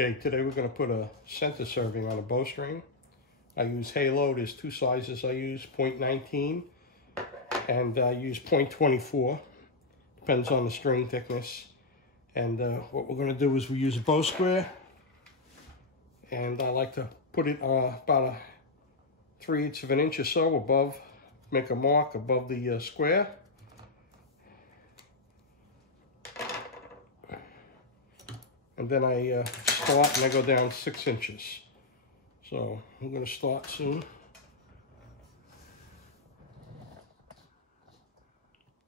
Okay, today we're going to put a center serving on a bowstring. I use Halo. There's two sizes I use, 0.19 and I use 0.24. Depends on the string thickness. And what we're going to do is we use a bow square. And I like to put it about 3/8 of an inch or so above, make a mark above the square. And then I start and I go down 6 inches. So I'm going to start soon.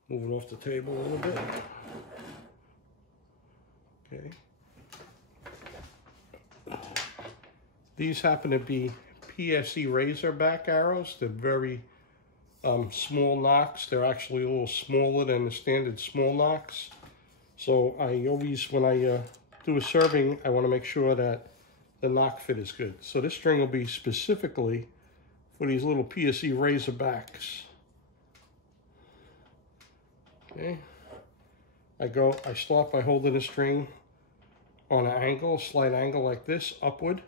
Move it off the table a little bit. Okay. These happen to be PSE Razorback arrows. They're very small nocks. They're actually a little smaller than the standard small nocks. So I always, when I do a serving, I want to make sure that the nock fit is good. So this string will be specifically for these little PSE Razorbacks. Okay. I start by holding the string on an angle, slight angle like this, upward.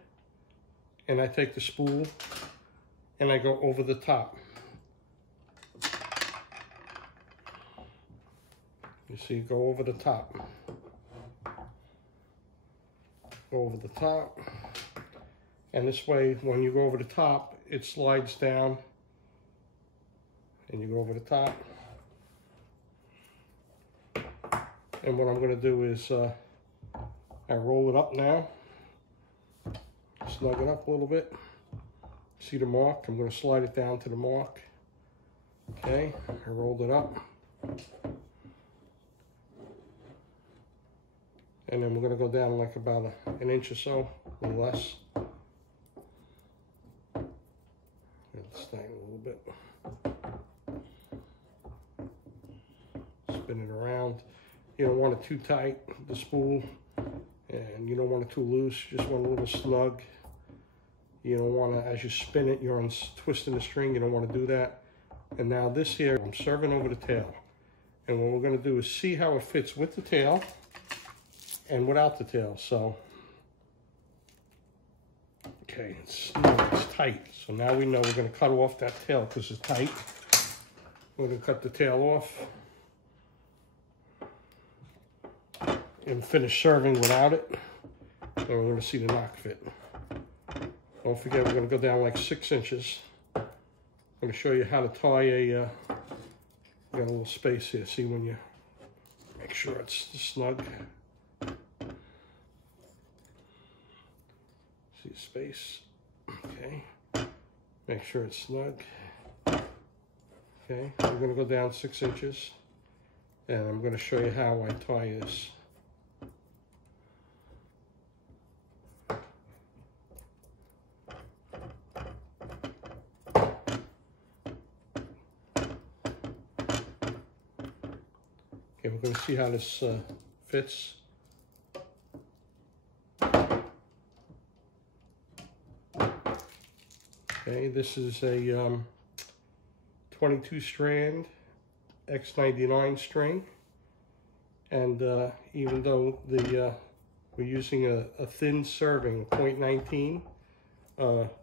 And I take the spool and I go over the top. You see, go over the top. Go over the top. And this way, when you go over the top, it slides down. And you go over the top. And what I'm going to do is I roll it up now. Snug it up a little bit. See the mark? I'm going to slide it down to the mark. Okay, I rolled it up. And then we're going to go down like about an inch or so, a little less. Snag it a little bit. Spin it around. You don't want it too tight, the spool, and you don't want it too loose. You just want a little snug. You don't want to, as you spin it, you're twisting the string. You don't want to do that. And now this here, I'm serving over the tail. And what we're going to do is see how it fits with the tail and without the tail. So, okay, it's tight. So now we know we're going to cut off that tail because it's tight. We're going to cut the tail off and finish serving without it. And we're going to see the nock fit. Don't forget, we're going to go down like 6 inches. I'm going to show you how to tie a, got a little space here. See, when you make sure it's snug. See the space? Okay. Make sure it's snug. Okay, we're going to go down 6 inches. And I'm going to show you how I tie this. Okay, we're going to see how this fits. Okay, this is a 22 strand X99 string, and even though we're using a thin serving, 0.19,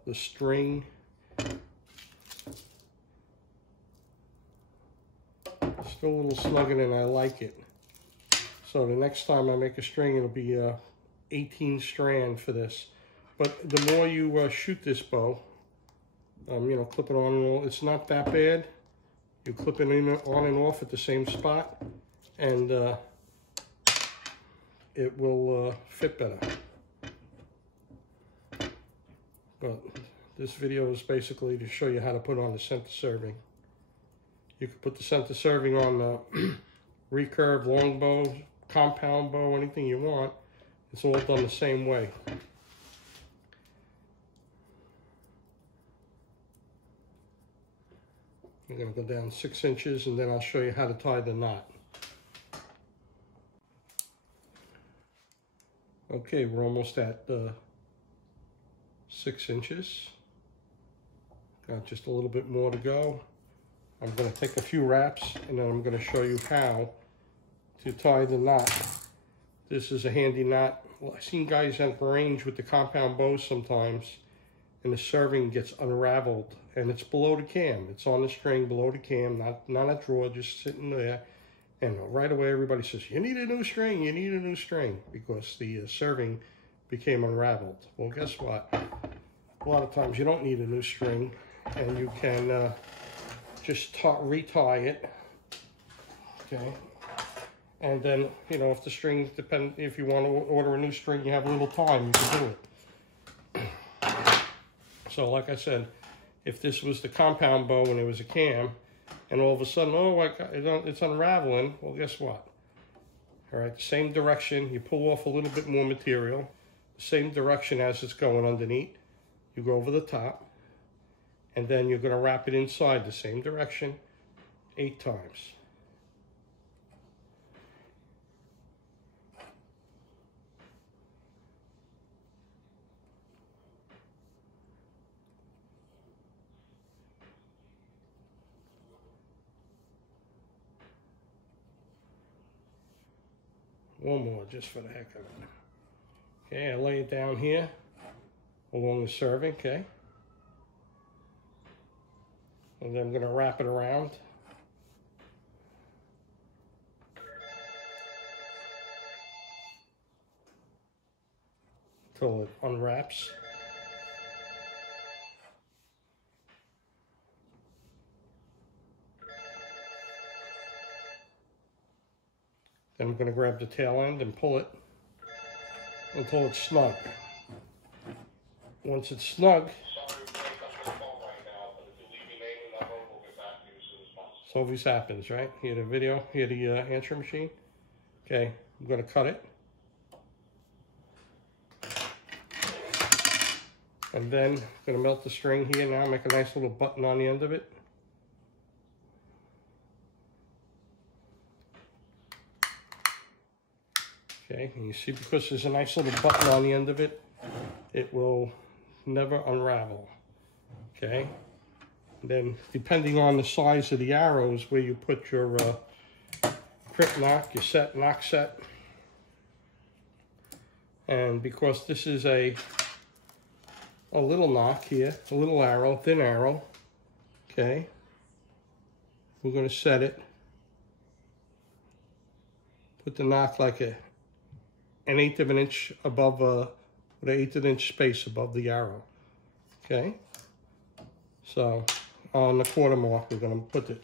the string still a little snug and I like it. So the next time I make a string, it'll be 18 strand for this. But the more you shoot this bow, you know, clip it on and all, it's not that bad. You clip it on and off at the same spot, and it will fit better. But this video is basically to show you how to put on the center serving. You can put the center serving on the recurve, long bow, compound bow, anything you want. It's all done the same way. I'm going to go down 6 inches and then I'll show you how to tie the knot. Okay, we're almost at 6 inches. Got just a little bit more to go. I'm going to take a few wraps and then I'm going to show you how to tie the knot. This is a handy knot. I've seen guys at the range with the compound bows sometimes, and the serving gets unraveled, and it's below the cam. It's on the string below the cam, not a drawer, just sitting there. And right away, everybody says, you need a new string, you need a new string, because the serving became unraveled. Well, guess what? A lot of times you don't need a new string, and you can just retie it, okay? And then, you know, if the string, if you want to order a new string, you have a little time, you can do it. So like I said, if this was the compound bow and it was a cam, and all of a sudden, oh, it's unraveling, well, guess what? All right, same direction, you pull off a little bit more material, same direction as it's going underneath, you go over the top, and then you're going to wrap it inside the same direction 8 times. One more, just for the heck of it. Okay, I lay it down here along the serving, okay? And then I'm going to wrap it around. Until it unwraps. Then I'm going to grab the tail end and pull it until it's snug. Once it's snug, this always happens, right? Hear the video, hear the answer machine. Okay, I'm going to cut it. And then I'm going to melt the string here now, make a nice little button on the end of it. Okay, and you see, because there's a nice little button on the end of it, it will never unravel. Okay, and then depending on the size of the arrows where you put your crimp knock, your set, knock set, and because this is a little knock here, a little arrow, thin arrow, okay, we're going to set it, put the knock like an 1/8 of an inch above, with an 1/8 of an inch space above the arrow, okay? So on the quarter mark, we're going to put it.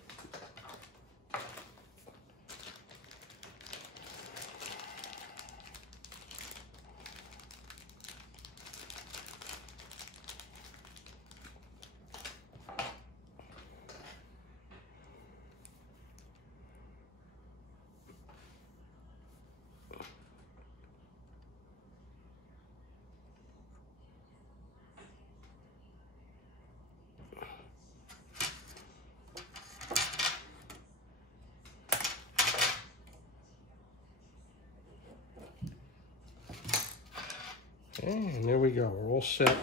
Okay, and there we go. We're all set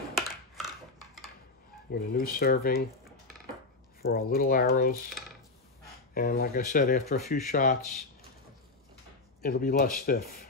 with a new serving for our little arrows. And like I said, after a few shots, it'll be less stiff.